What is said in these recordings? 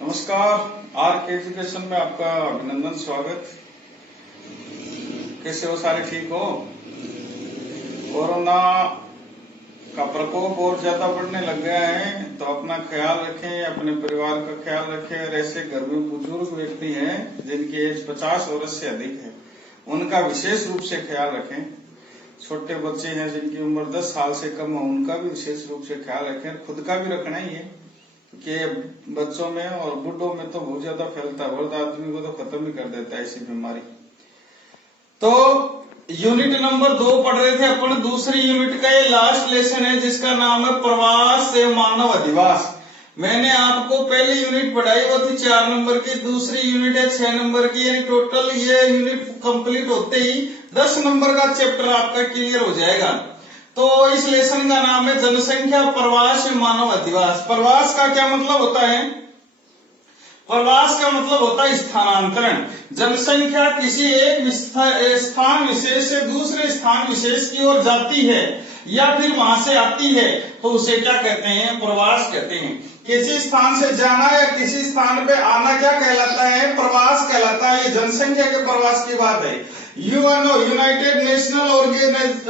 नमस्कार, arc education में आपका अभिनंदन स्वागत। कैसे हो? सारे ठीक हो? कोरोना का प्रकोप और ज्यादा बढ़ने लग गया है, तो अपना ख्याल रखें, अपने परिवार का ख्याल रखें। और ऐसे घर में बुजुर्ग व्यक्ति हैं जिनकी एज 50 वर्ष से अधिक है, उनका विशेष रूप से ख्याल रखें। छोटे बच्चे हैं जिनकी उम्र 10 साल से कम है, उनका भी विशेष रूप से ख्याल रखें। खुद का भी रखना ही है कि बच्चों में और बूढ़ों में तो बहुत ज्यादा फैलता है, वृद्ध आदमी को तो खत्म ही कर देता है ऐसी बीमारी। तो यूनिट नंबर 2 पढ़ रहे थे अपन। दूसरी यूनिट का ये लास्ट लेसन है जिसका नाम है प्रवास से मानव अधिवास। मैंने आपको पहली यूनिट पढ़ाई वो थी 4 नंबर की, दूसरी यूनिट है 6 नंबर की, यानी टोटल ये यूनिट कंप्लीट होते ही 10 नंबर का चैप्टर आपका क्लियर हो जाएगा। तो इस लेसन का नाम है जनसंख्या प्रवास से मानव अधिवास। प्रवास का क्या मतलब होता है? प्रवास का मतलब होता है स्थानांतरण। जनसंख्या किसी एक स्थान विशेष से दूसरे स्थान विशेष की ओर जाती है या फिर वहां से आती है, तो उसे क्या कहते हैं? प्रवास कहते हैं। किसी स्थान से जाना या किसी स्थान पे आना क्या कहलाता है? प्रवास कहलाता है। ये जनसंख्या के प्रवास की बात है। यूएनओ, यूनाइटेड नेशनल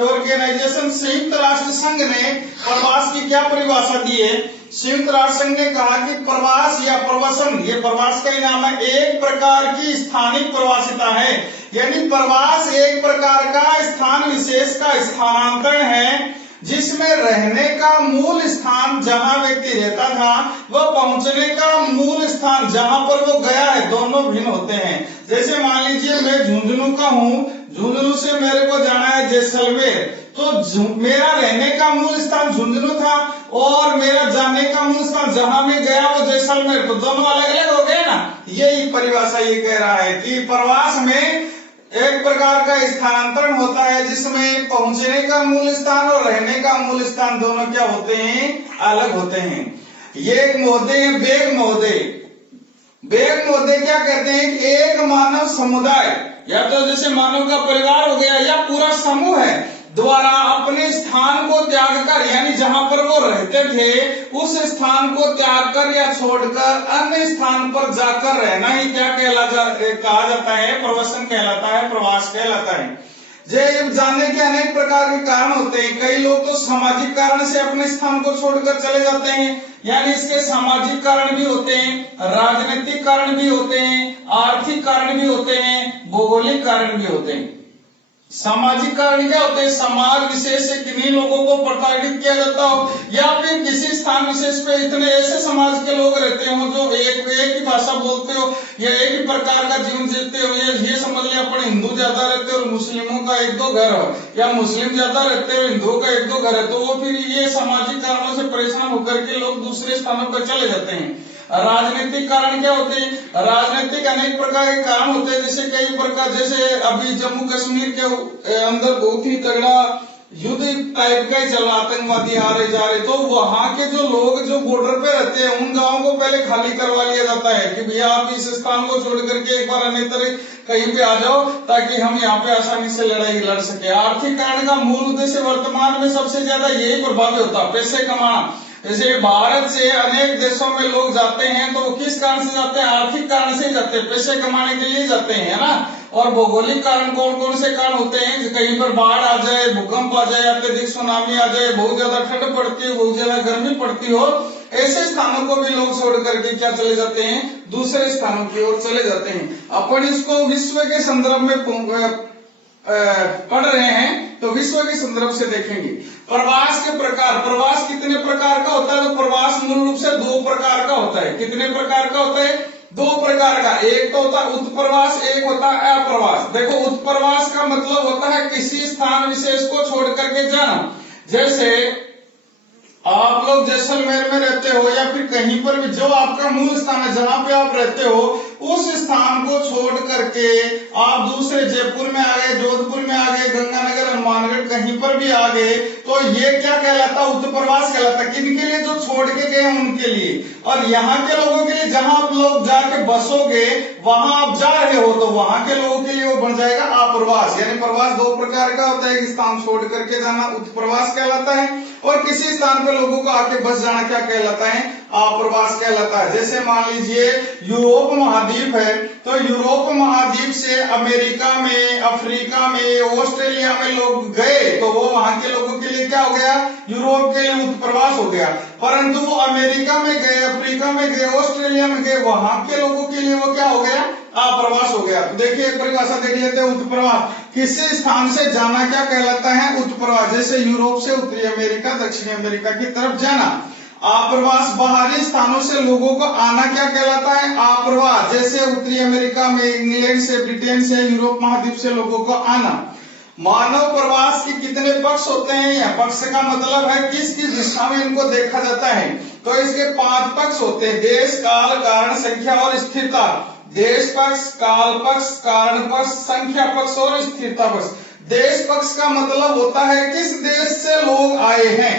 ऑर्गेनाइजेशन, संयुक्त राष्ट्र संघ ने प्रवास की क्या परिभाषा दी है? संयुक्त राष्ट्र संघ ने कहा कि प्रवास या प्रवसन, ये प्रवास का ही नाम है, एक प्रकार की स्थानिक प्रवासिता है। यानी प्रवास एक प्रकार का स्थान विशेष का स्थानांतरण है जिसमें रहने का मूल स्थान जहां व्यक्ति रहता था वह पहुंचने का मूल स्थान जहां पर वो गया है, दोनों भिन्न होते हैं। जैसे मान लीजिए मैं झुंझुनू का हूं, झुंझुनू से मेरे को जाना है जैसलमेर, तो मेरा रहने का मूल स्थान झुंझुनू था और मेरा जाने का मूल स्थान जहां मैं गया वो जैसलमेर, तो दोनों अलग अलग हो गए ना। यही परिभाषा ये कह रहा है कि प्रवास में एक प्रकार का स्थानांतरण होता है जिसमें पहुंचने का मूल स्थान और रहने का मूल स्थान दोनों क्या होते हैं? अलग होते हैं। ये महोदय बेग महोदय, बेग महोदय क्या कहते हैं कि एक मानव समुदाय या तो जैसे मानव का परिवार हो गया या पूरा समूह है द्वारा अपने स्थान को त्याग कर, यानी जहां पर वो रहते थे उस स्थान को त्याग कर या छोड़कर अन्य स्थान पर जाकर रहना ही क्या कहा जाता है? प्रवसन कहलाता है, प्रवास कहलाता है। जाने के अनेक प्रकार के कारण होते हैं। कई लोग तो सामाजिक कारण से अपने स्थान को छोड़कर चले जाते हैं, यानी इसके सामाजिक कारण भी होते हैं, राजनीतिक कारण भी होते हैं, आर्थिक कारण भी होते हैं, भौगोलिक कारण भी होते हैं। सामाजिक कारण क्या होते हैं? समाज विशेष से किन्हीं लोगों को प्रताड़ित किया जाता हो या फिर किसी स्थान विशेष पे इतने ऐसे समाज के लोग रहते हो जो एक ही भाषा बोलते हो या एक ही प्रकार का जीवन जीते हो। ये समझ ले अपन हिंदू ज्यादा रहते हो और मुस्लिमों का 1-2 घर हो, या मुस्लिम ज्यादा रहते हो हिंदुओं का 1-2 घर है, तो वो फिर ये सामाजिक कारणों से परेशान होकर के लोग दूसरे स्थानों पर चले जाते हैं। राजनीतिक कारण क्या होते हैं? राजनीतिक अनेक प्रकार के कारण होते हैं, जैसे कई प्रकार, जैसे अभी जम्मू कश्मीर के अंदर बहुत ही तगड़ा युद्ध टाइप का ही चल रहा, आतंकवादी आ रहे जा रहे, तो वहां के जो लोग जो बॉर्डर पे रहते हैं उन गांवों को पहले खाली करवा लिया जाता है कि भैया आप इस स्थान को छोड़ करके एक बार अन्यत्र कहीं पे आ जाओ ताकि हम यहाँ पे आसानी से लड़ाई लड़ सके। आर्थिक कारण का मूल उद्देश्य वर्तमान में सबसे ज्यादा यही प्रभावी होता है, पैसे कमाना। जैसे भारत से अनेक देशों में लोग जाते हैं तो किस कारण से जाते हैं? आर्थिक कारण से जाते हैं, पैसे कमाने के लिए जाते हैं, है ना। और भौगोलिक कारण कौन कौन से कारण होते हैं? कहीं पर बाढ़ आ जाए, भूकंप आ जाए, अत्यधिक सुनामी आ जाए, बहुत ज्यादा ठंड पड़ती है, बहुत ज्यादा गर्मी पड़ती हो, ऐसे स्थानों को भी लोग छोड़ करके क्या चले जाते हैं? दूसरे स्थानों की ओर चले जाते हैं। अपन इसको विश्व के संदर्भ में पढ़ रहे हैं तो विश्व के संदर्भ से देखेंगे। प्रवास के प्रकार, प्रवास कितने प्रकार का होता है? तो प्रवास मूल रूप से 2 प्रकार का होता है। कितने प्रकार का होता है? 2 प्रकार का। एक तो होता है उत्प्रवास, एक होता है अप्रवास। देखो उत्प्रवास का मतलब होता है किसी स्थान विशेष को छोड़ करके जाना। जैसे आप लोग जैसलमेर में रहते हो या फिर कहीं पर भी जो आपका मूल स्थान है जहां पे आप रहते हो उस स्थान को छोड़ करके आप दूसरे जयपुर में आ गए, जोधपुर में आ गए, गंगानगर, हनुमानगढ़ कहीं पर भी आ गए, तो ये क्या कहलाता? उत्प्रवास कहलाता। किनके लिए? जो छोड़ के गए उनके लिए। और यहाँ के लोगों के लिए जहां आप लोग जाके बसोगे वहां आप जा रहे हो तो वहां के लोगों के लिए वो बन जाएगा अप्रवास। यानी प्रवास 2 प्रकार का होता है, एक स्थान छोड़ करके जाना उत्प्रवास कहलाता है और किसी स्थान पर लोगों को आके बस जाना क्या कहलाता है? आप्रवास कहलाता है। जैसे मान लीजिए यूरोप महाद्वीप है, तो यूरोप महाद्वीप से अमेरिका में, अफ्रीका में, ऑस्ट्रेलिया में लोग गए तो वो वहां के लोगों के लिए क्या हो गया, यूरोप के लिए उत्प्रवास हो गया। परंतु वो अमेरिका में गए, अफ्रीका में गए, ऑस्ट्रेलिया में गए, वहां के लोगों के लिए वो क्या हो गया, आप्रवास हो गया। तो देखिए एक परिभाषा देख लेते हैं, उत्प्रवास किसी स्थान से जाना क्या कहलाता है, उत्प्रवास। जैसे यूरोप से उत्तरी अमेरिका, दक्षिणी अमेरिका की तरफ जाना। आप्रवास बाहरी स्थानों से लोगों को आना क्या कहलाता है, आप्रवास। जैसे उत्तरी अमेरिका में इंग्लैंड से, ब्रिटेन से, यूरोप महाद्वीप से लोगों को आना। मानव प्रवास के कितने पक्ष होते हैं, या पक्ष का मतलब है किस किस दिशा में इनको देखा जाता है। तो इसके 5 पक्ष होते हैं, देश, काल, कारण, संख्या और स्थिरता। देश पक्ष, काल पक्ष, कारण पक्ष, संख्या पक्ष और स्थिरता पक्ष। देश पक्ष का मतलब होता है किस देश से लोग आए हैं।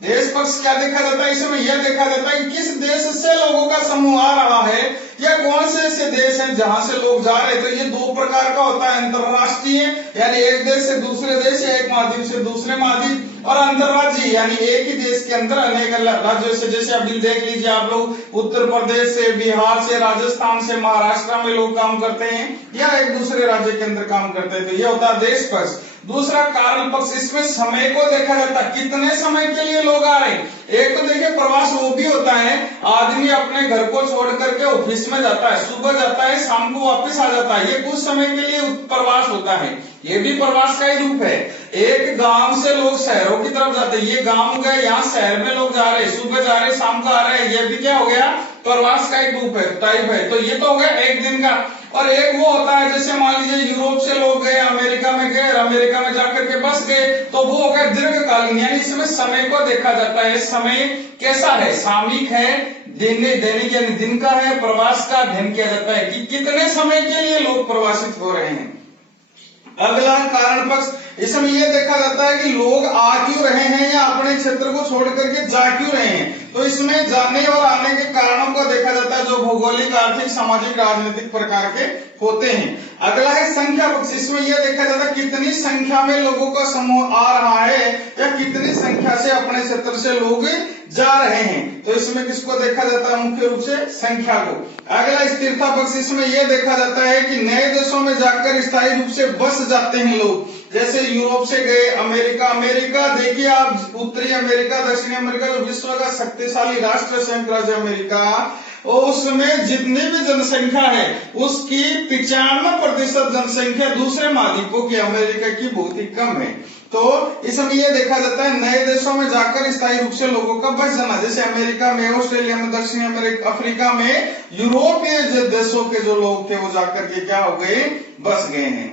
देश पक्ष क्या देखा जाता है, इसमें यह देखा जाता है कि किस देश से लोगों का समूह आ रहा है, या कौन से ऐसे देश हैं जहां से लोग जा रहे हैं। तो ये 2 प्रकार का होता है, अंतरराष्ट्रीय यानी एक देश से दूसरे देश, या एक महाद्वीप से दूसरे महाद्वीप, और अंतरराज्यीय यानी एक ही देश के अंदर अनेक राज्यों से। जैसे अभी देख लीजिए आप लोग, उत्तर प्रदेश से, बिहार से, राजस्थान से, महाराष्ट्र में लोग काम करते हैं, या एक दूसरे राज्य के अंदर काम करते हैं। तो ये होता है देश पक्ष। दूसरा कारण पक्ष, इसमें समय को देखा जाता है, कितने समय के लिए लोग आ रहे हैं। एक तो देखिए प्रवास वो भी होता है, आदमी अपने घर को छोड़ करके ऑफिस में जाता है, सुबह जाता है, शाम को वापस आ जाता है, ये कुछ समय के लिए प्रवास होता है, ये भी प्रवास का ही रूप है। एक गांव से लोग शहरों की तरफ जाते हैं, ये गांव गए, यहाँ शहर में लोग जा रहे हैं, सुबह जा रहे हैं, शाम को आ रहे हैं, ये भी क्या हो गया, प्रवास का एक रूप है, टाइप है। तो ये तो हो गया एक दिन का। और एक वो होता है, जैसे मान लीजिए यूरोप से लोग गए, अमेरिका में गए, अमेरिका में जाकर के बस गए, तो वो हो गया दीर्घकालीन, यानी इसमें समय को देखा जाता है। समय कैसा है, सामयिक है, दैनिक यानी दिन का है, प्रवास का अध्ययन किया जाता है कि कितने समय के लिए लोग प्रवासित हो रहे हैं। अगला कारण पक्ष, इसमें यह देखा जाता है कि लोग आ क्यों रहे हैं, या अपने क्षेत्र को छोड़ करके जा क्यों रहे हैं। तो इसमें जाने और आने के कारणों को देखा जाता है, जो भौगोलिक, आर्थिक, सामाजिक, राजनीतिक प्रकार के होते हैं। अगला है संख्या पक्ष, इसमें यह देखा जाता है कितनी संख्या में लोगों का समूह आ रहा है, या कितनी संख्या से अपने क्षेत्र से लोग जा रहे हैं। तो इसमें किसको देखा जाता है, मुख्य रूप से संख्या को। अगला स्थिरता पक्ष, इसमें यह देखा जाता है कि नए देशों में जाकर स्थायी रूप से बस जाते हैं लोग। जैसे यूरोप से गए अमेरिका, अमेरिका देखिए आप, उत्तरी अमेरिका, दक्षिणी अमेरिका, जो विश्व का शक्तिशाली राष्ट्र संयुक्त राज्य अमेरिका, और उसमें जितनी भी जनसंख्या है उसकी 95% जनसंख्या दूसरे महाद्वीपों की, अमेरिका की बहुत ही कम है। तो इसमें यह देखा जाता है नए देशों में जाकर स्थायी रूप से लोगों का बस जाना। जैसे अमेरिका में, ऑस्ट्रेलिया में, दक्षिणी अमेरिका, अफ्रीका में यूरोपीय देशों के जो लोग थे वो जाकर के क्या हो गए, बस गए हैं।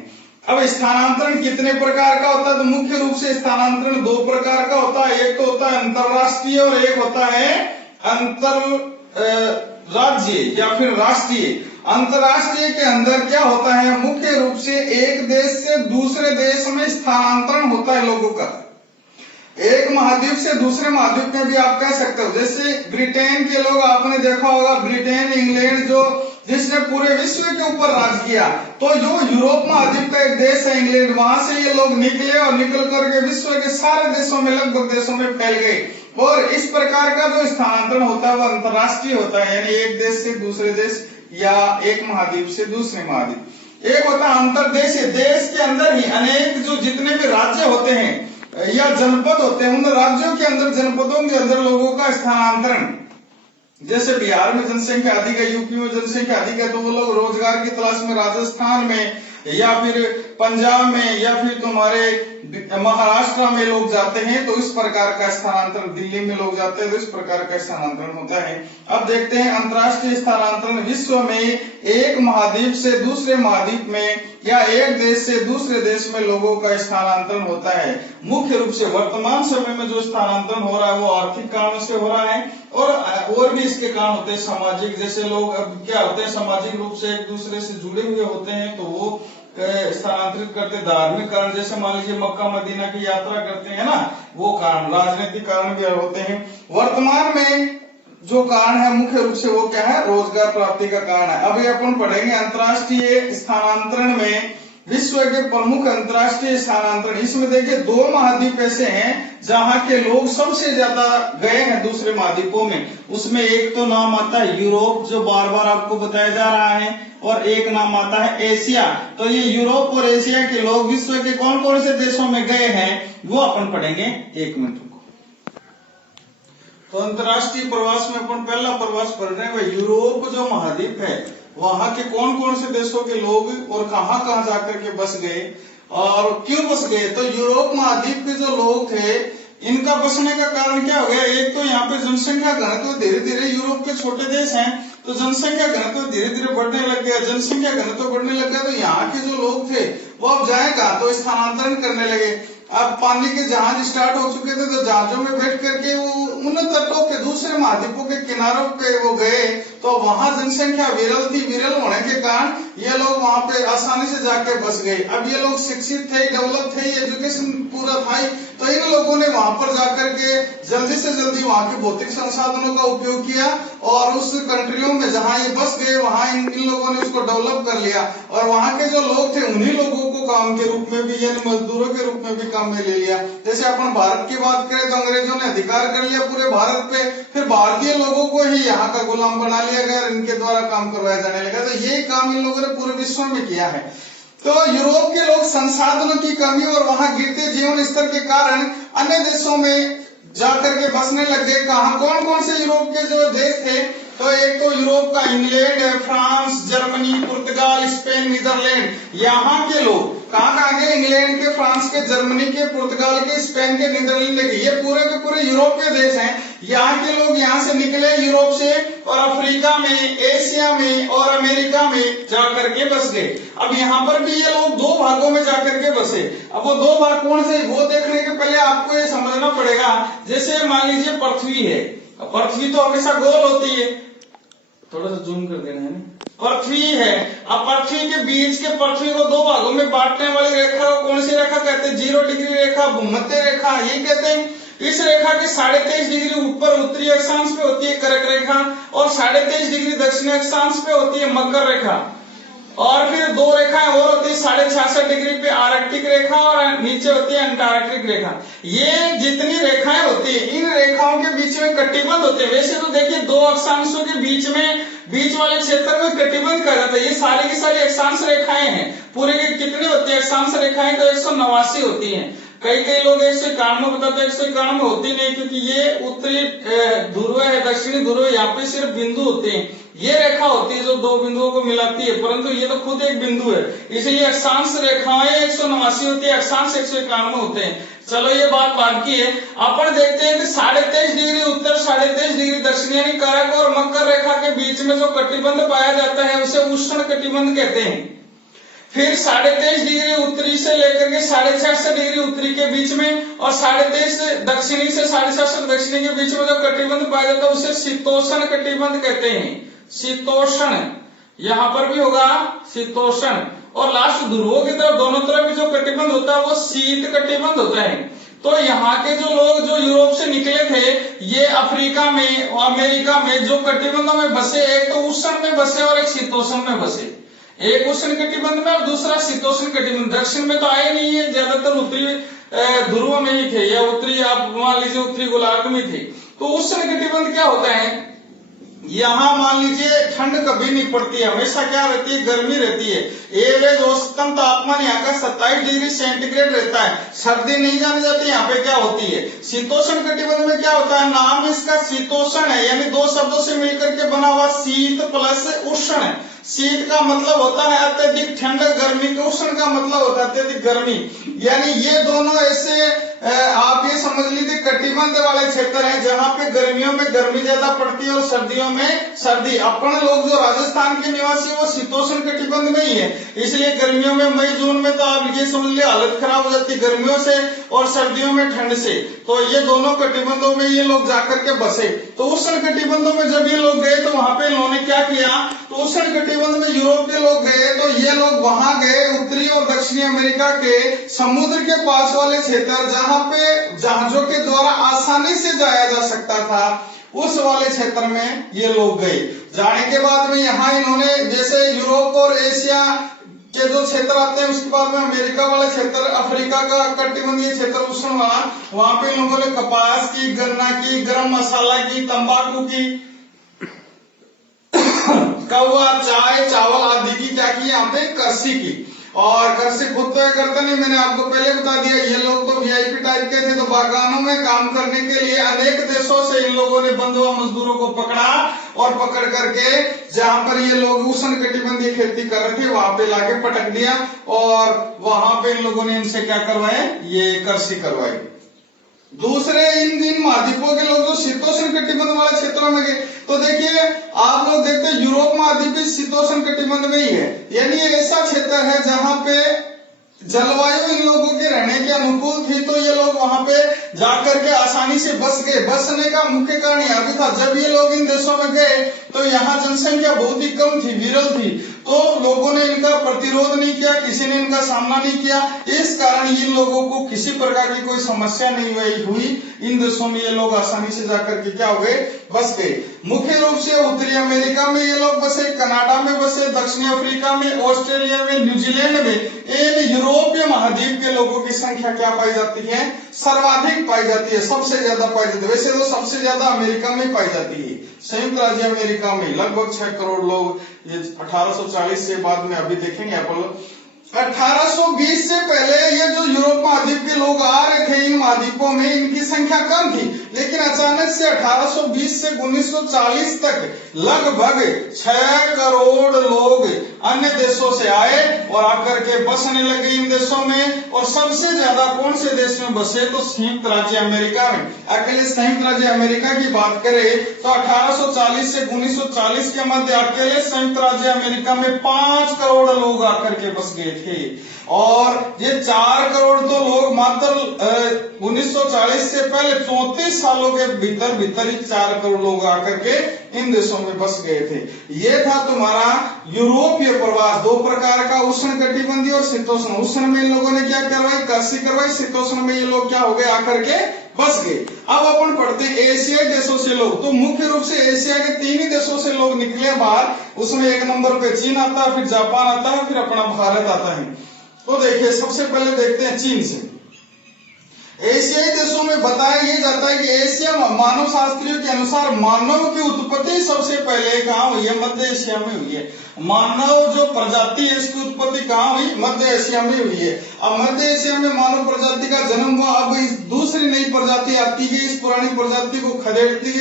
अब स्थानांतरण कितने प्रकार का होता है, तो मुख्य रूप से स्थानांतरण 2 प्रकार का होता है। एक तो होता है अंतरराष्ट्रीय और एक होता है अंतर राज्य या फिर राष्ट्रीय। अंतरराष्ट्रीय के अंदर क्या होता है, मुख्य रूप से एक देश से दूसरे देश में स्थानांतरण होता है लोगों का। एक महाद्वीप से दूसरे महाद्वीप में भी आप कह सकते हो। जैसे ब्रिटेन के लोग, आपने देखा होगा ब्रिटेन, इंग्लैंड, जो जिसने पूरे विश्व के ऊपर राज किया, तो जो यूरोप महाद्वीप का एक देश है इंग्लैंड, वहां से ये लोग निकले और निकल करके विश्व के सारे देशों में, लगभग देशों में फैल गए। और इस प्रकार का जो स्थानांतरण होता है वो अंतरराष्ट्रीय होता है, यानी एक देश से दूसरे देश या एक महाद्वीप से दूसरे महाद्वीप। एक होता है अंतरदेशीय, देश के अंदर ही अनेक जो जितने भी राज्य होते हैं या जनपद होते हैं, उन राज्यों के अंदर, जनपदों के अंदर लोगों का स्थानांतरण। जैसे बिहार में जनसंख्या अधिक है, यूपी में जनसंख्या अधिक है, तो वो लोग रोजगार की तलाश में राजस्थान में या फिर पंजाब में या फिर तुम्हारे महाराष्ट्र में लोग जाते हैं। तो इस प्रकार का स्थानांतरण, दिल्ली में लोग जाते हैं, तो इस प्रकार का स्थानांतरण होता है। अब देखते हैं अंतर्राष्ट्रीय स्थानांतरण। विश्व में एक महाद्वीप से दूसरे महाद्वीप में या एक देश से दूसरे देश में लोगों का स्थानांतरण होता है। मुख्य रूप से वर्तमान समय में जो स्थानांतरण हो रहा है वो आर्थिक कारणों से हो रहा है, और भी इसके कारण होते हैं सामाजिक। जैसे लोग अब क्या होते हैं, सामाजिक रूप से एक दूसरे से जुड़े हुए होते हैं, तो वो स्थानांतरित करते। धार्मिक कारण, जैसे मान लीजिए मक्का मदीना की यात्रा करते हैं ना, वो कारण। राजनीतिक कारण भी होते हैं। वर्तमान में जो कारण है मुख्य रूप से वो क्या है, रोजगार प्राप्ति का कारण है। अभी अपन पढ़ेंगे अंतर्राष्ट्रीय स्थानांतरण में विश्व के प्रमुख अंतर्राष्ट्रीय स्थानांतरण, इसमें देखिए 2 महाद्वीप ऐसे हैं जहाँ के लोग सबसे ज्यादा गए हैं दूसरे महाद्वीपों में। उसमें एक तो नाम आता है यूरोप, जो बार बार आपको बताया जा रहा है, और एक नाम आता है एशिया। तो ये यूरोप और एशिया के लोग विश्व के कौन कौन से देशों में गए हैं वो अपन पढ़ेंगे। 1 मिनट को। तो अंतर्राष्ट्रीय प्रवास में अपन पहला प्रवास पढ़ रहे हैं, यूरोप जो महाद्वीप है वहां के कौन कौन से देशों के लोग और कहां कहां जाकर के बस गए और क्यों बस गए। तो यूरोप महाद्वीप के जो लोग थे इनका बसने का कारण क्या हो गया। एक तो यहाँ पे जनसंख्या घनत्व धीरे धीरे, यूरोप के छोटे देश हैं तो जनसंख्या घनत्व धीरे धीरे बढ़ने लग गया। जनसंख्या घनत्व बढ़ने लग गया तो यहाँ के जो लोग थे वो अब जाएगा तो स्थानांतरण करने लगे। अब पानी के जहाज स्टार्ट हो चुके थे तो जहाजों में बैठ करके वो उन तटों के दूसरे महाद्वीपों के किनारों पे वो गए, तो वहां जनसंख्या विरल थी। विरल होने के कारण ये लोग वहां पे आसानी से जाके बस गए। अब ये लोग शिक्षित थे, डेवलप थे, एजुकेशन पूरा था, तो इन लोगों ने वहां पर जाकर के जल्दी से जल्दी वहां के भौतिक संसाधनों का उपयोग किया और उस कंट्रियों में जहां ये बस गए वहां इन लोगों ने उसको डेवलप कर लिया। और वहां के जो लोग थे उन्हीं लोगों को काम के रूप में भी, यानी मजदूरों के रूप में भी काम में ले लिया। जैसे अपन भारत की बात करें तो अंग्रेजों ने अधिकार कर लिया पूरे भारत पे, फिर भारतीय लोगों को ही यहाँ का गुलाम बना लिया गया और इनके द्वारा काम करवाया जाने लगा। तो ये काम इन लोगों ने पूरे विश्व में किया है। तो यूरोप के लोग संसाधनों की कमी और वहां गिरते जीवन स्तर के कारण अन्य देशों में जाकर के बसने लग गए। कहाँ, कौन कौन से यूरोप के जो देश थे, तो एक तो यूरोप का इंग्लैंड, फ्रांस, जर्मनी, पुर्तगाल, स्पेन, नीदरलैंड। यहाँ के लोग कहाँ गए, इंग्लैंड के, फ्रांस के, जर्मनी के, पुर्तगाल के, स्पेन के, नीदरलैंड के, ये पूरे के पूरे यूरोपीय देश हैं। यहाँ के लोग यहाँ से निकले यूरोप से और अफ्रीका में, एशिया में और अमेरिका में जाकर के बस गए। अब यहाँ पर भी ये लोग 2 भागों में जाकर के बसे। अब वो 2 भाग कौन से, वो देखने के पहले आपको ये समझना पड़ेगा। जैसे मान लीजिए पृथ्वी है, पृथ्वी तो हमेशा गोल होती है, थोड़ा सा जूम कर देना है ना। पृथ्वी है, अब पृथ्वी के बीच के, पृथ्वी को 2 भागों में बांटने वाली रेखा को कौन सी रेखा कहते हैं, 0 डिग्री रेखा, भूमध्य रेखा ये कहते हैं। इस रेखा के 23.5 डिग्री ऊपर उत्तरी अक्षांश पे होती है कर्क रेखा और 23.5 डिग्री दक्षिणी अक्षांश पे होती है मकर रेखा। और फिर 2 रेखाएं और होती है 66.5 डिग्री पे आर्कटिक रेखा और नीचे होती है अंटार्कटिक रेखा। ये जितनी रेखाएं होती है इन रेखाओं के बीच में कटिबंध होते हैं। वैसे तो देखिए 2 अक्षांशों के बीच में, बीच वाले क्षेत्र में कटिबंध कहा जाता है। ये सारी की सारी अक्षांश रेखाएं हैं। पूरे के कितनी होती है अक्षांश रेखाएं, तो 189 होती हैं। कई लोग 191 बताते हैं, 191 होती नहीं, क्योंकि ये उत्तरी ध्रुव है, दक्षिणी ध्रुव, यहाँ पे सिर्फ बिंदु होते हैं। ये रेखा होती है जो 2 बिंदुओं को मिलाती है, परंतु ये तो खुद एक बिंदु है, इसलिए अक्षांश रेखाएं 189 होती है, अक्षांश 191 होते हैं। चलो ये बात बाकी है। अपन देखते हैं कि 23.5 डिग्री उत्तर, 23.5 डिग्री दक्षिण यानी कर्क और मकर रेखा के बीच में जो कटिबंध पाया जाता है उसे उष्ण कटिबंध कहते हैं। फिर 23.5 डिग्री उत्तरी से लेकर के 66.5 डिग्री उत्तरी के बीच में और 23.5 दक्षिणी से 66 दक्षिणी के बीच में जो कटिबंध पाया जाता है उसे शीतोष्ण कटिबंध कहते हैं। शीतोष्ण यहाँ पर भी होगा शीतोष्ण, और लास्ट ध्रुवों की तरफ दोनों तरफ जो कटिबंध होता है वो शीत कटिबंध होता है। तो यहाँ के जो लोग जो यूरोप से निकले थे ये अफ्रीका में और अमेरिका में जो कटिबंधों में बसे, एक तो उष्ण में बसे और एक शीतोष्ण में बसे। एक उष्ण कटिबंध में और दूसरा शीतोष्ण कटिबंध। दक्षिण में तो आए नहीं है, ज्यादातर उत्तरी ध्रुव में ही थे या उत्तरी, आप मान लीजिए उत्तरी गोलार्ध में थे। तो उष्ण कटिबंध क्या होता है, यहाँ मान लीजिए ठंड कभी नहीं पड़ती है, हमेशा क्या रहती है, गर्मी रहती है। एवरेज औसतन तापमान यहाँ का 27 डिग्री सेंटीग्रेड रहता है, सर्दी नहीं जानी जाती। यहाँ पे क्या होती है, शीतोष्ण कटिबंध में क्या होता है, नाम इसका शीतोष्ण है, यानी 2 शब्दों से मिलकर के बना हुआ शीत प्लस उष्ण है। शीत का मतलब होता है अत्यधिक ठंड, गर्मी के उष्ण का मतलब होता है अत्यधिक गर्मी। यानी ये दोनों ऐसे आप ये समझ लीजिए कटिबंध वाले क्षेत्र हैं जहाँ पे गर्मियों में गर्मी ज्यादा पड़ती है और सर्दियों में सर्दी। अपन लोग जो राजस्थान के निवासी वो शीतोष्ण कटिबंध में ही है, इसलिए गर्मियों में मई जून में तो आप ये समझ लीजिए हालत खराब हो जाती है गर्मियों से और सर्दियों में ठंड से। तो ये दोनों कटिबंधों में ये लोग जाकर के बसे। तो उष्ण कटिबंधों में जब ये लोग गए तो वहां पे इन्होंने क्या किया, तो उष्ण कटिबंध में यूरोप के लोग गए तो ये लोग वहां गए उत्तरी और दक्षिणी अमेरिका के समुद्र के पास वाले क्षेत्र जहां पे जहाजों के द्वारा आसानी से जाया जा सकता था, उस वाले क्षेत्र में ये लोग गए। जाने के बाद में यहाँ इन्होंने जैसे यूरोप और एशिया के जो क्षेत्र आते हैं, उसके बाद में अमेरिका वाले क्षेत्र, अफ्रीका का कटिबंधीय क्षेत्र उष्ण वाला, वहां पे इन लोगों ने कपास की, गन्ना की, गरम मसाला की, तंबाकू की, कौवा, चाय, चावल आदि की क्या की, यहाँ पे कृषि की। और कृषि खुद तो करता नहीं, मैंने आपको पहले बता दिया, ये लोग तो वीआईपी टाइप के थे, तो बागानों में काम करने के लिए अनेक देशों से इन लोगों ने बंधुआ मजदूरों को पकड़ा और पकड़ करके जहां पर ये लोग उष्ण कटिबंधीय खेती कर रहे थे वहां पे लाके पटक दिया और वहां पे इन लोगों ने इनसे क्या करवाए, ये कृषि करवाई। दूसरे इन महाद्वीपों के लोग जो शीतोष्ण कटिबंध वाले क्षेत्रों में गए, तो देखिए आप लोग देखते हैं यूरोप महाद्वीप शीतोष्ण कटिबंध में ही है, यानी ऐसा क्षेत्र है जहां पे जलवायु इन लोगों के रहने के अनुकूल थी, तो ये लोग वहां पे जाकर के आसानी से बस गए। बसने का मुख्य कारण यह भी था, जब ये लोग इन देशों में गए तो यहाँ जनसंख्या बहुत ही कम थी, विरल थी, तो लोगों ने इनका प्रतिरोध नहीं किया, किसी ने इनका सामना नहीं किया, इस कारण इन लोगों को किसी प्रकार की कोई समस्या नहीं हुई। इन देशों में ये लोग आसानी से जाकर के क्या हो गए, बस गए। मुख्य रूप से उत्तरी अमेरिका में ये लोग बसे, कनाडा में बसे, दक्षिणी अफ्रीका में, ऑस्ट्रेलिया में, न्यूजीलैंड में। इन यूरोपीय महाद्वीप के लोगों की संख्या क्या पाई जाती है, सर्वाधिक पाई जाती है, सबसे ज्यादा पाई जाती है। वैसे तो सबसे ज्यादा अमेरिका में पाई जाती है, संयुक्त राज्य अमेरिका में लगभग 6 करोड़ लोग, ये 1840 से बाद में अभी देखेंगे आप लोग। 1820 से पहले ये जो यूरोप महाद्वीप के लोग आ रहे थे इन महाद्वीपों में, इनकी संख्या कम थी, लेकिन अचानक से 1820 से 1940 तक लगभग 6 करोड़ लोग अन्य देशों से आए और आकर के बसने लगे इन देशों में। और सबसे ज्यादा कौन से देश में बसे, तो संयुक्त राज्य अमेरिका में। अकेले संयुक्त राज्य अमेरिका की बात करें तो 1840 से 1940 के मध्य अकेले संयुक्त राज्य अमेरिका में 5 करोड़ लोग आकर के बस गए थे। और ये 4 करोड़ तो लोग मात्र 1940 से पहले 34 सालों के भीतर ही 4 करोड़ लोग आकर के इन देशों में बस गए थे। ये था तुम्हारा यूरोपीय प्रवास, 2 प्रकार का, उष्ण कटिबंधीय और शीतोष्ण। उष्ण में इन लोगों ने क्या करवाई, कृषि करवाई, शीतोष्ण में ये लोग क्या हो गए, आकर के बस गए। अब अपन पढ़ते हैं एशियाई देशों से लोग, तो मुख्य रूप से एशिया के 3 ही देशों से लोग निकले बाहर। उसमें 1 नंबर पे चीन आता है, फिर जापान आता है, फिर अपना भारत आता है। तो देखिए सबसे पहले देखते हैं चीन से। एशियाई देशों में बताया यह जाता है कि एशिया मानव शास्त्रियों के अनुसार मानव की उत्पत्ति सबसे पहले कहाँ हुई है, मध्य एशिया में हुई है। मानव जो प्रजाति है इसकी उत्पत्ति कहाँ हुई, मध्य एशिया में हुई है। अब मध्य एशिया में मानव प्रजाति का जन्म हुआ, अब इस दूसरी नई प्रजाति आती गई, इस पुरानी प्रजाति को खदेड़ती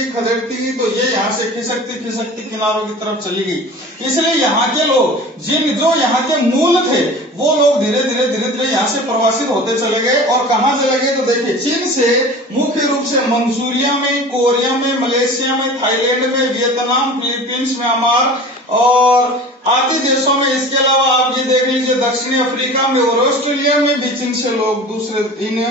गई, तो ये यहाँ से खिसकती किनारों की तरफ चली गई। इसलिए यहाँ के लोग जो यहाँ के मूल थे वो लोग धीरे धीरे यहाँ से प्रवासित होते चले गए। और कहाँ चले गए, तो देखिए चीन से मुख्य रूप से मंचूरिया में, कोरिया में, मलेशिया में, थाईलैंड में, वियतनाम, फिलीपींस, म्यांमार और आदि देशों में। इसके अलावा आप ये देख लीजिए दक्षिणी अफ्रीका में और ऑस्ट्रेलिया में भी चीन से लोग दूसरे इन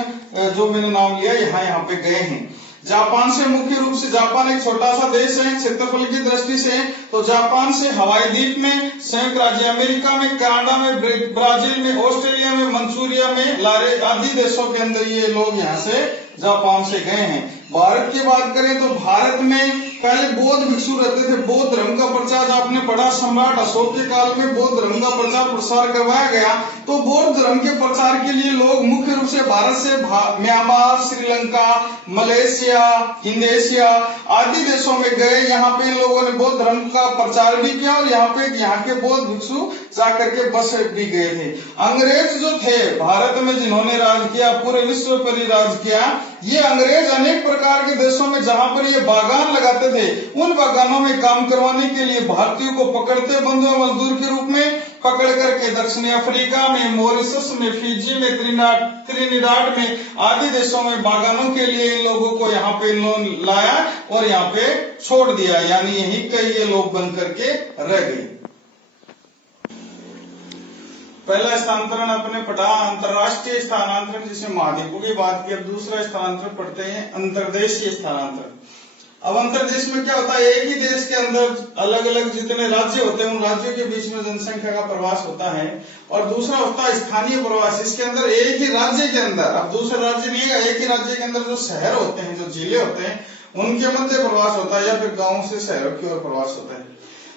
जो मैंने नाम लिया यहाँ पे गए हैं। जापान से मुख्य रूप से, जापान एक छोटा सा देश है क्षेत्रफल की दृष्टि से, तो जापान से हवाई द्वीप में, संयुक्त राज्य अमेरिका में, कनाडा में, ब्राजील में, ऑस्ट्रेलिया में, मंचूरिया में, लारे आदि देशों के अंदर ये लोग यहाँ से जापान से गए हैं। भारत की बात करें तो भारत में पहले बौद्ध भिक्षु रहते थे। बौद्ध धर्म का प्रचार आपने पढ़ा, सम्राट अशोक के काल में बौद्ध धर्म का प्रचार प्रसार करवाया गया। तो बौद्ध धर्म के प्रचार के लिए लोग मुख्य रूप से भारत से म्यांमार, श्रीलंका, मलेशिया, इंडोनेशिया आदि देशों में गए। यहाँ पे इन लोगों ने बौद्ध धर्म का प्रचार भी किया और यहाँ के बौद्ध भिक्षु जाकर के बस भी गए थे। अंग्रेज जो थे भारत में जिन्होंने राज किया, पूरे विश्व पर ही राज किया, ये अंग्रेज अनेक प्रकार के देशों में जहां पर ये बागान लगाते थे, उन बागानों में काम करवाने के लिए भारतीयों को पकड़ते बंधुआ मजदूर के रूप में, पकड़ करके दक्षिणी अफ्रीका में, मॉरिशस में, फिजी में, त्रिनिडाद में आदि देशों में बागानों के लिए इन लोगों को यहाँ पे लाया और यहाँ पे छोड़ दिया, यानी यही कई ये लोग बन करके रह गए। पहला स्थानांतरण अपने पढ़ा अंतरराष्ट्रीय स्थानांतरण, जिसमें महाद्वीपों की बात की। अब दूसरा स्थानांतरण पढ़ते हैं अंतर्देशीय स्थानांतरण। अब अंतर्देश में क्या होता है, एक ही देश के अंदर अलग अलग जितने राज्य होते हैं उन राज्यों के बीच में जनसंख्या का प्रवास होता है। और दूसरा होता है स्थानीय प्रवास, इसके अंदर एक ही राज्य के अंदर, अब दूसरे राज्य नहीं है, एक ही राज्य के अंदर जो शहर होते हैं, जो जिले होते हैं, उनके मध्य प्रवास होता है, या फिर गाँव से शहरों की ओर प्रवास होता है।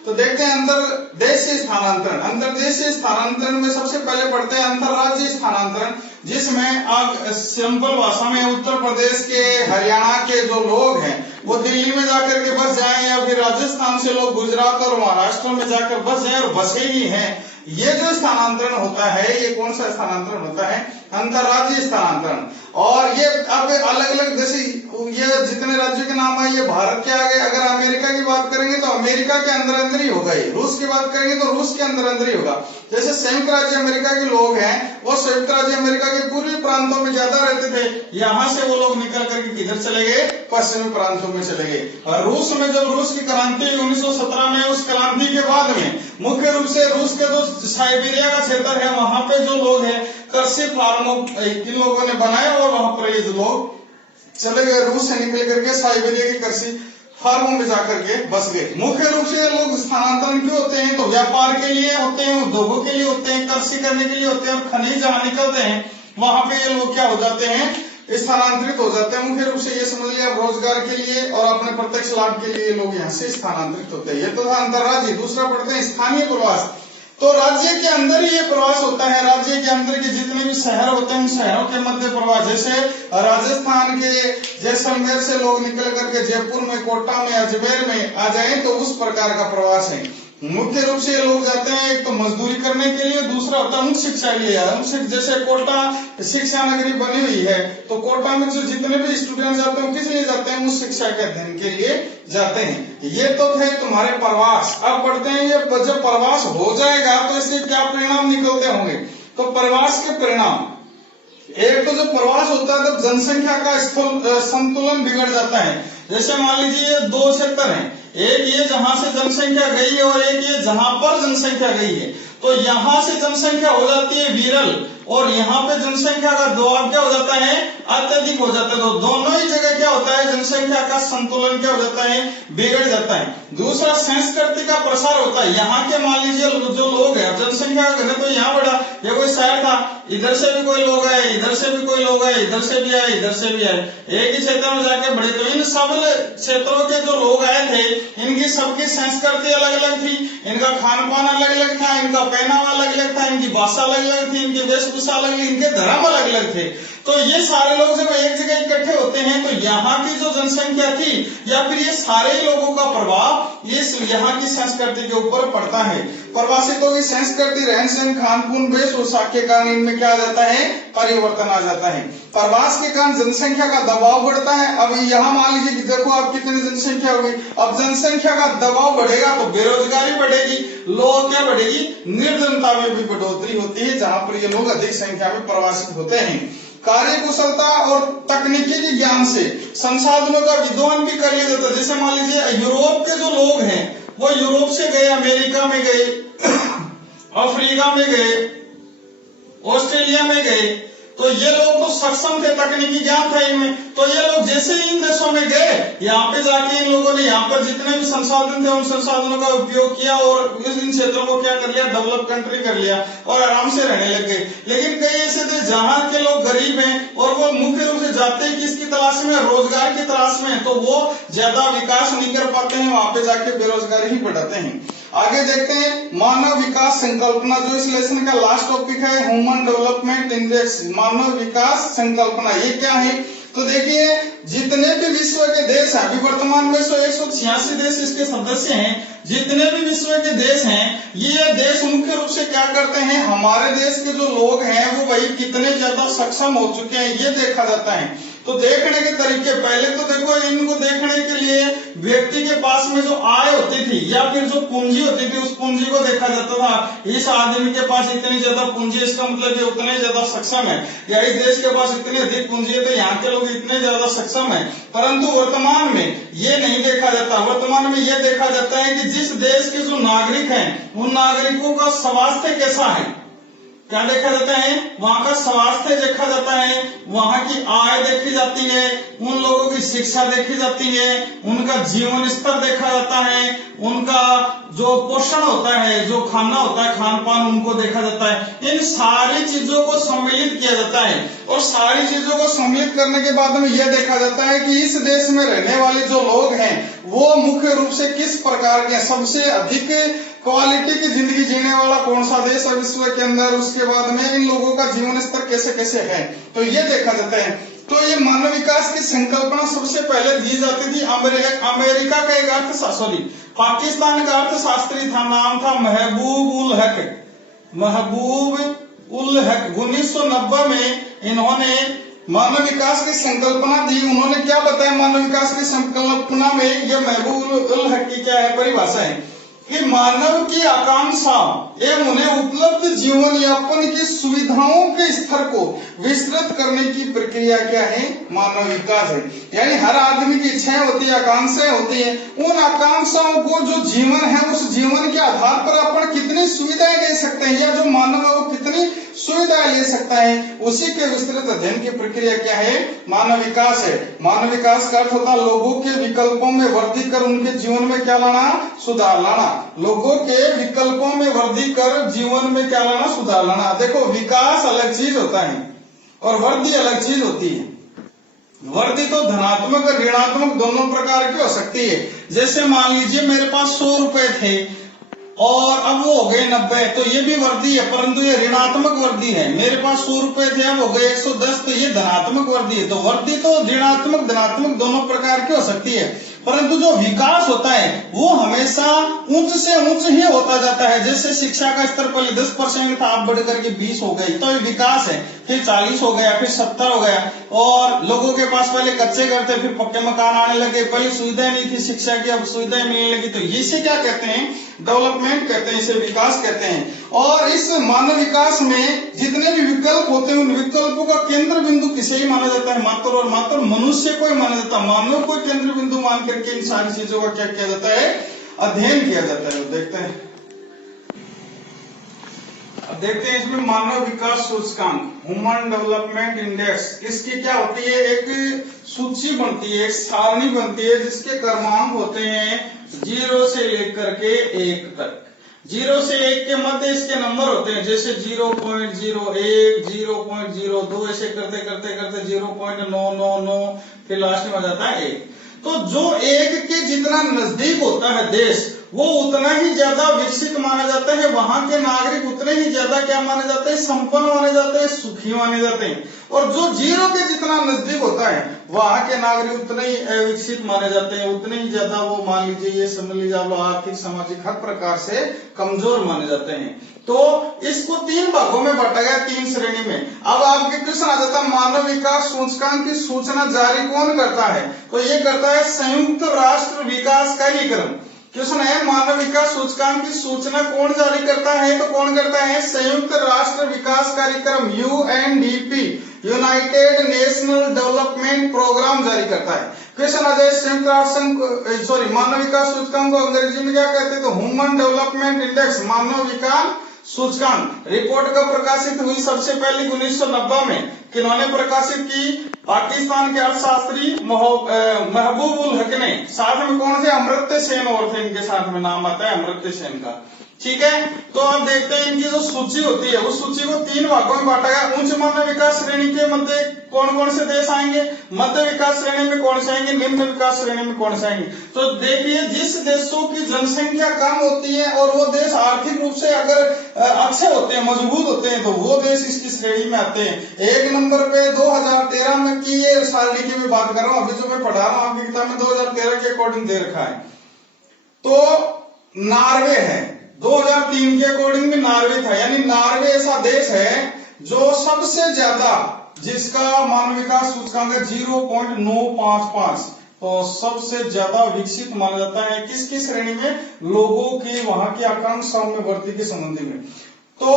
तो देखते हैं अंतरदेशीय स्थानांतरण। अंतरदेशीय स्थानांतरण में सबसे पहले पढ़ते हैं अंतरराज्यीय स्थानांतरण, जिसमें अब सिंपल भाषा में उत्तर प्रदेश के, हरियाणा के जो लोग हैं वो दिल्ली में जाकर के बस जाएं, या फिर राजस्थान से लोग गुजरात और महाराष्ट्र में जाकर बस जाएं और बसे ही हैं। ये जो स्थानांतरण होता है, ये कौन सा स्थानांतरण होता है? अंतरराज्यीय स्थानांतरण। और ये अब अलग अलग, जैसे ये जितने राज्यों के नाम आए ये भारत के आ गए। अगर अमेरिका की बात करेंगे तो अमेरिका के अंदर ही होगा ये। रूस की बात करेंगे तो रूस के अंदर ही होगा। जैसे संयुक्त राज्य अमेरिका के लोग हैं, वो संयुक्त राज्य अमेरिका के पूर्वी प्रांतों में ज्यादा रहते थे, यहाँ से वो लोग निकल करके किधर चले गए? पश्चिमी प्रांतों में चले गए। और रूस में जब रूस की क्रांति 1917 में, उस क्रांति के बाद में मुख्य रूप से रूस के जो साइबेरिया का क्षेत्र है, वहां पे जो लोग हैं कृषि फार्मों इन लोगों ने बनाया और वहां पर ये लोग चले गए, रूस से निकल करके साइबेरिया की कृषि फार्मों में जाकर के बस गए। मुख्य रूप से लोग स्थानांतरण क्यों होते हैं? तो व्यापार के लिए होते हैं, उद्योगों के लिए होते हैं, कृषि करने के लिए होते हैं, और खनिज जहां निकलते हैं वहां पे ये लोग क्या हो जाते हैं? स्थानांतरित हो जाते हैं। मुख्य रूप से ये समझ लिया रोजगार के लिए और अपने प्रत्यक्ष लाभ के लिए लोग यहाँ से स्थानांतरित होते हैं। ये तो था अंतरराज्यीय। दूसरा पढ़ते हैं स्थानीय प्रवास। तो राज्य के अंदर ही ये प्रवास होता है। राज्य के अंदर के जितने भी शहर होते हैं उन शहरों के मध्य प्रवास, जैसे राजस्थान के जैसलमेर से लोग निकल करके जयपुर में, कोटा में, अजमेर में आ जाए तो उस प्रकार का प्रवास है। मुख्य रूप से लोग जाते हैं एक तो मजदूरी करने के लिए, दूसरा होता है उच्च शिक्षा के लिए। जैसे कोटा शिक्षा नगरी बनी हुई है, तो कोटा में जो जितने भी स्टूडेंट जाते हैं किस लिए जाते हैं? उच्च शिक्षा के अध्ययन के लिए जाते हैं। ये तो थे तुम्हारे प्रवास। अब पढ़ते हैं ये जब प्रवास हो जाएगा तो इससे क्या परिणाम निकलते होंगे? तो प्रवास के परिणाम, एक तो जब प्रवास होता है तब जनसंख्या का संतुलन बिगड़ जाता है। जैसे मान लीजिए दो क्षेत्र हैं, एक ये जहां से जनसंख्या गई है और एक ये जहां पर जनसंख्या गई है। तो यहाँ से जनसंख्या हो जाती है विरल और यहाँ पे जनसंख्या का दबाव क्या हो जाता है? अत्यधिक हो जाता है। तो दोनों ही जगह क्या होता है? जनसंख्या का संतुलन क्या हो जाता है? बिगड़ जाता है। दूसरा संस्कृति का प्रसार होता है। यहाँ के मान लीजिए जो लोग हैं, जनसंख्या का तो यहाँ बड़ा, ये कोई शहर था, इधर से भी कोई लोग आए, इधर से भी कोई लोग आए, इधर से भी आए, इधर से भी आए, एक ही क्षेत्र में जाके बड़े। तो इन सब क्षेत्रों के जो लोग आए थे, इनकी सबकी संस्कृति अलग अलग थी, इनका खान पान अलग अलग था, इनका पहनावा अलग अलग था, इनकी भाषा अलग अलग थी, इनकी वेशभूषा अलग, इनके धर्म अलग अलग थे। तो ये सारे लोग जब एक जगह इकट्ठे होते हैं तो यहाँ की जो जनसंख्या थी या फिर ये सारे लोगों का प्रभाव ये यहाँ की संस्कृति के ऊपर पड़ता है। प्रवासितों की संस्कृति, रहन सहन, खान पान, वेशभूषा के कारण इनमें क्या आ जाता है? परिवर्तन आ जाता है। प्रवास के कारण जनसंख्या का दबाव बढ़ता है। अब यहाँ मान लीजिए कि देखो आप कितनी जनसंख्या होगी, अब जनसंख्या का दबाव बढ़ेगा तो बेरोजगारी बढ़ेगी, लोग क्या बढ़ेगी? निर्धनता में भी बढ़ोतरी होती है जहां पर ये लोग अधिक संख्या में प्रवासित होते हैं। कार्य कुशलता और तकनीकी ज्ञान से संसाधनों का विद्वान भी कर लिया जाता है। जैसे मान लीजिए यूरोप के जो लोग हैं वो यूरोप से गए, अमेरिका में गए, अफ्रीका में गए, ऑस्ट्रेलिया में गए, तो ये लोग तो सक्षम थे, तकनीकी ज्ञान था इनमें। तो ये लोग जैसे ही इन देशों में गए, यहाँ पे जाके इन लोगों ने यहाँ पर जितने भी संसाधन थे उन संसाधनों का उपयोग किया और इन क्षेत्रों को क्या कर लिया? डेवलप कंट्री कर लिया और आराम से रहने लग गए। लेकिन कई ऐसे थे जहाँ के लोग गरीब हैं और वो मुख्य रूप से जाते हैं किसकी तलाश में? रोजगार की तलाश में। तो वो ज्यादा विकास नहीं कर पाते हैं, वहां पे जाके बेरोजगारी ही बढ़ाते हैं। आगे देखते हैं मानव विकास संकल्पना, जो इस लेसन का लास्ट टॉपिक है, ह्यूमन डेवलपमेंट इंडेक्स, मानव विकास संकल्पना। ये क्या है? तो देखिए जितने भी विश्व के देश हैं, अभी वर्तमान में 186 देश इसके सदस्य हैं, जितने भी विश्व के देश हैं, ये देश मुख्य रूप से क्या करते हैं? हमारे देश के जो लोग हैं वो भाई कितने ज्यादा सक्षम हो चुके हैं ये देखा जाता है। तो देखने के तरीके, पहले तो देखो इनको देखने के लिए व्यक्ति के पास में जो आय होती थी या फिर जो पूंजी होती थी उस पूंजी को देखा जाता था। इस आदमी के पास इतनी ज्यादा पूंजी, इसका मतलब ये उतने ज्यादा सक्षम है, या इस देश के पास इतनी अधिक पूंजी है तो यहाँ के लोग इतने ज्यादा सक्षम है। परंतु वर्तमान में ये नहीं देखा जाता। वर्तमान में ये देखा जाता है कि जिस देश के जो नागरिक हैं उन नागरिकों का स्वास्थ्य कैसा है, क्या देखा जाता है? वहाँ का स्वास्थ्य देखा जाता है, वहाँ की आय देखी जाती है, उन लोगों की शिक्षा देखी जाती है, उनका जीवन स्तर देखा जाता है, उनका जो पोषण होता है, जो खाना होता है, खान पान, उनको देखा जाता है। इन सारी चीजों को सम्मिलित किया जाता है और सारी चीजों को सम्मिलित करने के बाद में यह देखा जाता है कि इस देश में रहने वाले जो लोग हैं वो मुख्य रूप से किस प्रकार के, सबसे अधिक क्वालिटी की जिंदगी जीने वाला कौन सा देश है विश्व के अंदर, उसके बाद में इन लोगों का जीवन स्तर कैसे कैसे है, तो ये देखा जाता है। तो ये मानव विकास की संकल्पना सबसे पहले दी जाती थी अमेरिका का एक पाकिस्तान का अर्थशास्त्री था, नाम था महबूब उल हक। 1990 में इन्होंने मानव विकास की संकल्पना दी। उन्होंने क्या बताया मानव विकास की संकल्पना में, यह महबूब उल हक की क्या है परिभाषा है कि मानव की आकांक्षा एवं उन्हें उपलब्ध जीवन यापन की सुविधाओं के स्तर को विस्तृत करने की प्रक्रिया क्या है, मानव विकास है। यानी हर आदमी की इच्छाएं होती है, आकांक्षाएं होती हैं, उन आकांक्षाओं को जो जीवन है उस जीवन के आधार पर अपन कितनी सुविधाएं ले सकते हैं, या जो मानव है वो कितनी सुविधाएं ले सकता है, उसी के विस्तृत अध्ययन की प्रक्रिया क्या है, मानव विकास है। मानव विकास का अर्थ होता है लोगों के विकल्पों में वृद्धि कर उनके जीवन में क्या लाना, सुधार लाना। लोगों के विकल्पों में वृद्धि कर जीवन में क्या लाना, सुधार लाना। देखो विकास अलग चीज होता है और वृद्धि अलग चीज होती है। वृद्धि तो धनात्मक और ऋणात्मक दोनों प्रकार की हो सकती है। जैसे मान लीजिए मेरे पास 100 रुपए थे और अब वो हो गए 90, तो ये भी वृद्धि है, परंतु ये ऋणात्मक वृद्धि है। मेरे पास 100 रुपए थे, अब हो गए 110, तो ये धनात्मक वृद्धि है। तो वृद्धि तो ऋणात्मक धनात्मक दोनों प्रकार की हो सकती है, परंतु जो विकास होता है वो हमेशा उच्च से उच्च ही होता जाता है। जैसे शिक्षा का स्तर पहले 10% था, अब बढ़कर के 20 हो गई, तो ये विकास है। फिर 40 हो गया, फिर 70 हो गया, और लोगों के पास पहले कच्चे घर थे, फिर पक्के मकान आने लगे। पहले सुविधाएं नहीं थी शिक्षा की, अब सुविधाएं मिलने लगी। तो इसे क्या कहते हैं, डेवलपमेंट कहते हैं, इसे विकास कहते हैं। और इस मानव विकास में जितने भी विकल्प होते हैं उन विकल्पों का केंद्र बिंदु किसे ही माना जाता है, मात्र और मात्र मनुष्य को ही माना जाता है। मानव को केंद्र बिंदु मान करके इन सारी चीजों का क्या किया जाता है, अध्ययन किया जाता है। देखते हैं, अब देखते हैं इसमें मानव विकास सूचकांक, ह्यूमन डेवलपमेंट इंडेक्स, इसकी क्या होती है, एक सूची बनती है, एक सारणी बनती है जिसके क्रमांक होते हैं 0 से लेकर के 1 तक। 0 से 1 के मध्य इसके नंबर होते हैं, जैसे 0.01, 0.02, ऐसे करते करते करते 0.999, फिर लास्ट में आ जाता है 1। तो जो 1 के जितना नजदीक होता है देश, वो उतना ही ज्यादा विकसित माना जाता है। वहां के नागरिक उतने ही ज्यादा क्या माने जाते हैं, संपन्न माने जाते हैं, सुखी माने जाते हैं। और जो 0 के जितना नजदीक होता है वहां के नागरिक उतने ही अविकसित माने जाते हैं, उतने ही ज्यादा वो मान लीजिए, ये समझ लीजिए आप, आर्थिक सामाजिक हर प्रकार से कमजोर माने जाते हैं। तो इसको 3 भागों में बांटा गया, 3 श्रेणी में। अब आपके क्वेश्चन आ जाता है मानव विकास सूचकांक की सूचना जारी कौन करता है, तो ये करता है संयुक्त राष्ट्र विकास कार्यक्रम। क्वेश्चन है मानव विकास सूचकांक की सूचना कौन जारी करता है, तो कौन करता है, संयुक्त राष्ट्र विकास कार्यक्रम UNDP, united national development programme जारी करता है। क्वेश्चन आ जाए संयुक्त राष्ट्र मानव विकास सूचकांक को अंग्रेजी में क्या कहते हैं, तो ह्यूमन डेवलपमेंट इंडेक्स, मानव विकास सूचकांक। रिपोर्ट कब प्रकाशित हुई, सबसे पहले 1990 में। किन्होंने प्रकाशित की, पाकिस्तान के अर्थशास्त्री महबूब उल हक ने। साथ में कौन से, अमर्त्य सेन और थे, इनके साथ में नाम आता है अमर्त्य सेन का। ठीक है, तो अब देखते हैं इनकी जो सूची होती है उस सूची को 3 भागों में बांटा गया। उच्च मानव विकास श्रेणी के मध्य कौन कौन से देश आएंगे, मध्य विकास श्रेणी में कौन से आएंगे, निम्न विकास श्रेणी में कौन से आएंगे। तो देखिए, जिस देशों की जनसंख्या कम होती है और वो देश आर्थिक रूप से अगर अच्छे होते हैं, मजबूत होते हैं, तो वो देश इसकी श्रेणी में आते हैं। 1 नंबर पे 2013 में की ये सारणी की मैं बात कर रहा हूँ, अभी जो मैं पढ़ा रहा हूँ आपकी किताब में 2013 के अकॉर्डिंग दे रखा है। तो नार्वे है, 2003 के अकॉर्डिंग में नार्वे था। यानी नार्वे ऐसा देश है जो सबसे ज्यादा, जिसका मानव विकास सूचकांक 0.955, तो सबसे ज्यादा विकसित माना जाता है। किसकी श्रेणी में, लोगों की वहां की आकांक्षाओं में वृद्धि के संबंध में। तो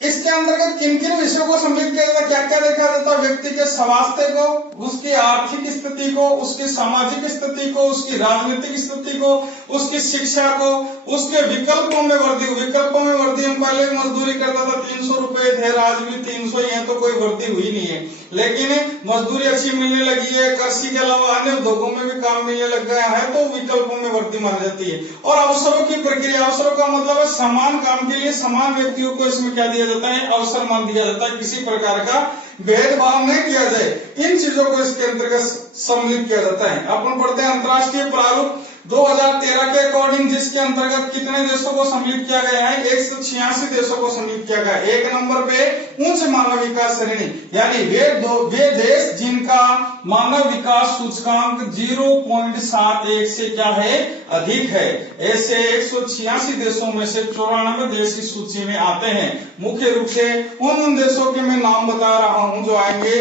इसके अंतर्गत किन किन विषयों को सम्मिलित किया जाता है, क्या क्या देखा जाता है, व्यक्ति के स्वास्थ्य को, उसकी आर्थिक स्थिति को, उसकी सामाजिक स्थिति को, उसकी राजनीतिक स्थिति को, उसकी शिक्षा को, उसके विकल्पों में वृद्धि। विकल्पों में वृद्धि, हम पहले मजदूरी करता था, 300 रुपए थे, आज भी 300 ही है, तो कोई वृद्धि हुई नहीं है। लेकिन मजदूरी अच्छी मिलने लगी है, कृषि के अलावा अन्य उद्योगों में भी काम मिलने लग गया है, तो विकल्पों में भर्ती मानी जाती है। और अवसरों की प्रक्रिया, अवसरों का मतलब है समान काम के लिए समान व्यक्तियों को इसमें क्या दिया जाता है, अवसर मान दिया जाता है, किसी प्रकार का भेदभाव नहीं किया जाए। इन चीजों को इसके अंतर्गत सम्मिलित किया जाता है। अपन पढ़ते हैं अंतर्राष्ट्रीय प्रारूप 2013 के अकॉर्डिंग, जिसके अंतर्गत कितने देशों को सम्मिलित किया गया है, 186 देशों को सम्मिलित किया गया है। एक नंबर पे उच्च मानव विकास श्रेणी, यानी वे देश जिनका मानव विकास सूचकांक 0.71 से क्या है, अधिक है। ऐसे 186 देशों में से 94 देश इस सूची में आते हैं। मुख्य रूप से उन देशों के मैं नाम बता रहा हूं जो आएंगे।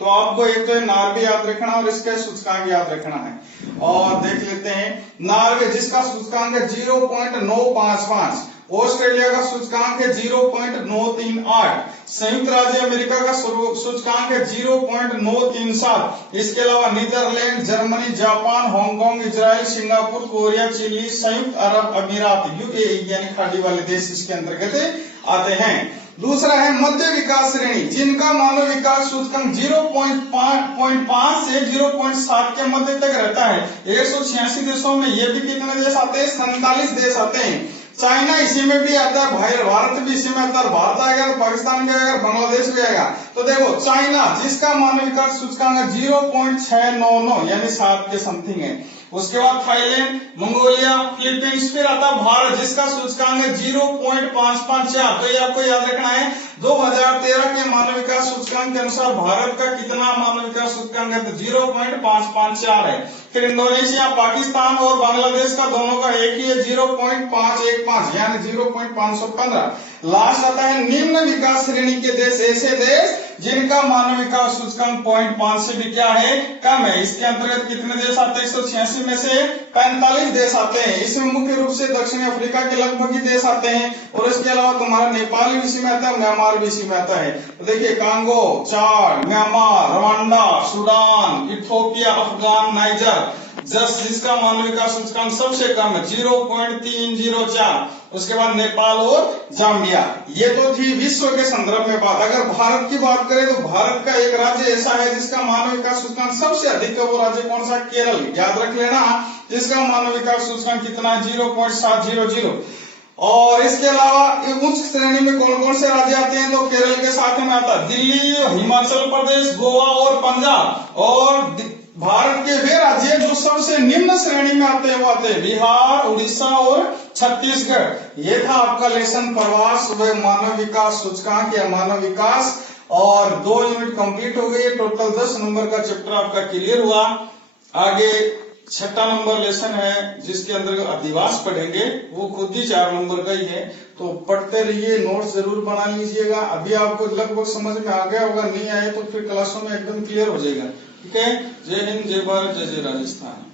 तो आपको एक तो नॉर्वे याद रखना और इसका सूचकांक याद रखना है। और देख लेते हैं नॉर्वे, जिसका सूचकांक है 0.955, ऑस्ट्रेलिया का सूचकांक है 0.938, संयुक्त राज्य अमेरिका का सूचकांक है 0.937। इसके अलावा Netherland, Germany, Japan, Hong Kong, Israel, Singapore, Korea, Chile, संयुक्त अरब अमीरात यूएई यानी खाड़ी वाले देश इसके अंतर्गत आते हैं। दूसरा है मध्य विकास श्रेणी, जिनका मानव विकास सूचकांक 0.5 से 0.7 के मध्य तक रहता है। 186 देशों में ये भी कितने देश आते हैं, 47 देश आते हैं। चाइना इसी में भी आता है, भारत भी इसी में आता है। भारत आएगा तो पाकिस्तान भी आएगा, बांग्लादेश भी आएगा। तो देखो चाइना, जिसका मानव विकास सूचकांक 0.699 यानी 7 के समथिंग है। उसके बाद थाईलैंड, मंगोलिया, फिलीपींस, फिर आता भारत, जिसका सूचकांक है 0.554। तो ये आपको याद रखना है। 2013 के मानव विकास सूचकांक के अनुसार भारत का कितना मानव विकास सूचकांक है, तो 0.554 है। फिर इंडोनेशिया, पाकिस्तान और बांग्लादेश का दोनों का एक ही है, 0.515 यानी 0.515। लास्ट आता है निम्न विकास श्रेणी के देश, ऐसे देश जिनका मानव विकास सूचकांक 0.5 से भी क्या है, कम है। इसके अंतर्गत कितने देश आते हैं, 186 में से 45 देश आते हैं। इसमें मुख्य रूप से दक्षिण अफ्रीका के लगभग ही देश आते हैं, और इसके अलावा तुम्हारा नेपाल भी इसी में आता है, म्यांमार भी इसी में आता है। तो देखिए Congo, Chad, Myanmar, Rwanda, Sudan, Ethiopia, Afghan, Niger, जिसका मानव विकास सूचकांक सबसे कम है 0.304। उसके बाद नेपाल और जाम्बिया। ये तो थी विश्व के संदर्भ में बात। अगर भारत की बात करें तो भारत का एक राज्य ऐसा है जिसका मानव विकास सूचकांक सबसे अधिक है, वो राज्य कौन सा, केरल। याद रख लेना, जिसका मानव विकास सूचकांक कितना है, 0.700। और इसके अलावा उच्च श्रेणी में कौन कौन से राज्य आते हैं, तो केरल के साथ में आता है दिल्ली, हिमाचल प्रदेश, गोवा और पंजाब। और भारत के वे राज्य जो सबसे निम्न श्रेणी में आते हैं वो आते हैं बिहार, उड़ीसा और छत्तीसगढ़। ये था आपका लेसन प्रवास व मानव विकास सूचकांक या मानव विकास। और 2 यूनिट कंप्लीट हो गई। टोटल 10 नंबर का चैप्टर आपका क्लियर हुआ। आगे 6ठा नंबर लेसन है जिसके अंदर अधिवास पढ़ेंगे, वो खुद ही 4 नंबर का ही है। तो पढ़ते रहिए, नोट्स जरूर बना लीजिएगा। अभी आपको लगभग समझ में आ गया होगा, नहीं आए तो फिर क्लासों में एकदम क्लियर हो जाएगा। ठीक है। जय हिंद, जय भारत, जय जय राजस्थान।